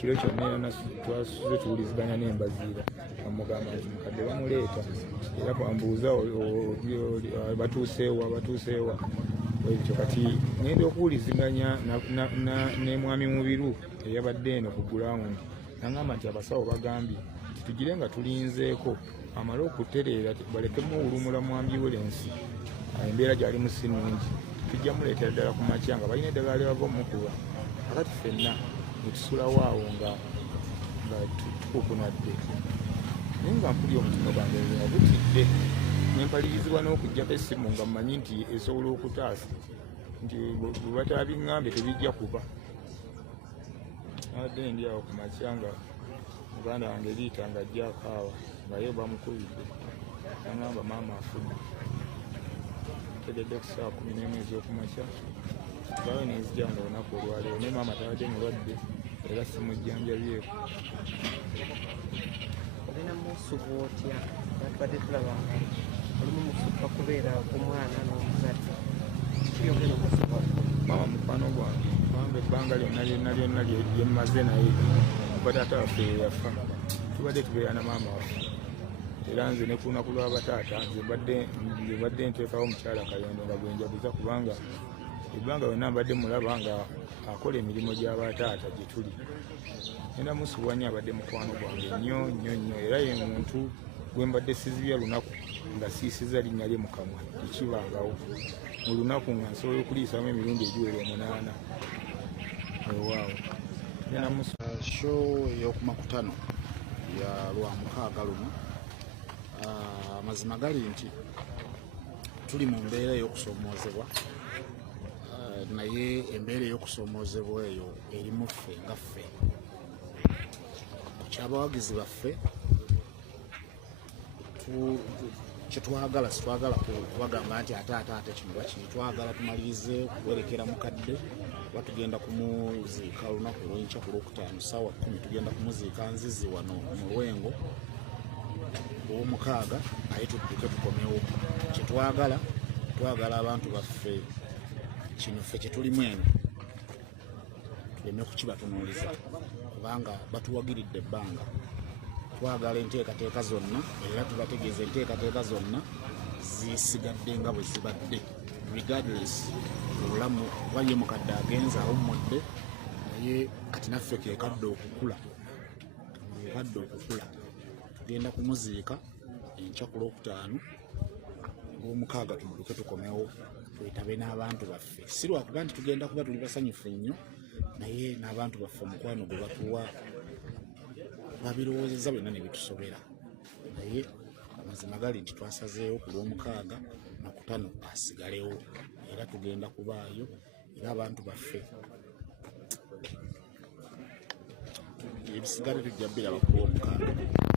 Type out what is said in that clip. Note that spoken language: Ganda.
ekiro kyonna twasuze tuwuliziganya n'embaziira bamugamba nti mukadde bamuleeta era bambuuza batuuseewa ekyo kati ngenda okuwuliziganya ne mwami Mubiru eyabadde eno ku gulawundi nagamba nti abasawo bagambye nti tugire nga tulinzeeko amale okutereera balekemu owulumula mu ambulensi embeera gy'alimu si nnungi tujja muleetera ddala ku makya nga balina eddagala lyebava omukuba akati ffenna netusulawo awo nga tukukunadde naye nga mpulya omutima gwange nga gutidde nempalirizibwa n'okuggyako essimu nga mmanyi nti esobola okutaasa nti bwe bataabiŋŋambye tebijja kuba abadde ndi awo ku makya nga muganda wange liita nga ajja akaawa nga ye bamukubidde nagamba maama afudde tegedde ku ssaawa 11 ez'okumakya bawe nezijja nga olunaku olwaleero naye maama tabadde mulwadde era simujjanjabyeko olina musubu otya batubadde tulabanga olimu musukka kubeera omwana n'omuzadde kiyogera omusubu maama mukwano gwange kubanga ebbanga lyonna lyemmaze naye kuba taata waffe yeyafa tubadde tubeera na maama waffe era nze ne ku lunaku lw'abataata nze mbadde nteekawo omukyala Kayondo nga gwenjaguza kubanga ebbanga yonna mbadde mulaba nga akola emirimu gy'abataata gye tuli enda musuwanya abadde mukwano gwange nnyo era ye muntu gwe mbadde sizibya lunaku nga siisiza linnya lye mu kamwa tekibangawo mu lunaku nga nsobola okuliisamu emirundi egiwera 8 ewaawo show ey'okumakutano ya Lwamukaaga luno amazima gali nti tuli mu mbeera ey'okusoomoozebwa naye embeera ey'okusoomoozebwa eyo erimu ffe nga ffe kyabawagizi baffe kyetwagala sitwagala kubagamba nti ate kino bakini twagala tumalirize kuwerekera mukadde oba tugenda kumuziika olunaku lw'enkya ku Lwokutaano ssaawa 10 tugenda kumuziika nzizi wano mu Lwengo ow'omukaaga naye tudduke tukomewo kyetwagala abantu baffe kino ffe kyetulimu eno tuleme kukibatunuuliza kubanga batuwagiridde ebbanga twagala enteekateeka zonna era tubategeeza enteekateeka zonna zisigadde nga bwe zibadde regardless obulamu kuba ye mukadde agenza awummudde naye kati naffe kekadde okukula tugenda kumuziika enkya ku Lwokutaano Lwomukaaga tudduke tukomewo twetabe n'abantu baffe si lwakuba nti tugenda kuba tuli basanyufu nnyo naye n'abantu baffe omukwano gwe batuwa babirowoozezza byonna ne bitusobera naye amazima gali nti twasazeewo ku Lwomukaaga Makutano asigalewo era tugenda kubaayo era abantu baffe ebisigale tujja biraba ku Lwomukaaga.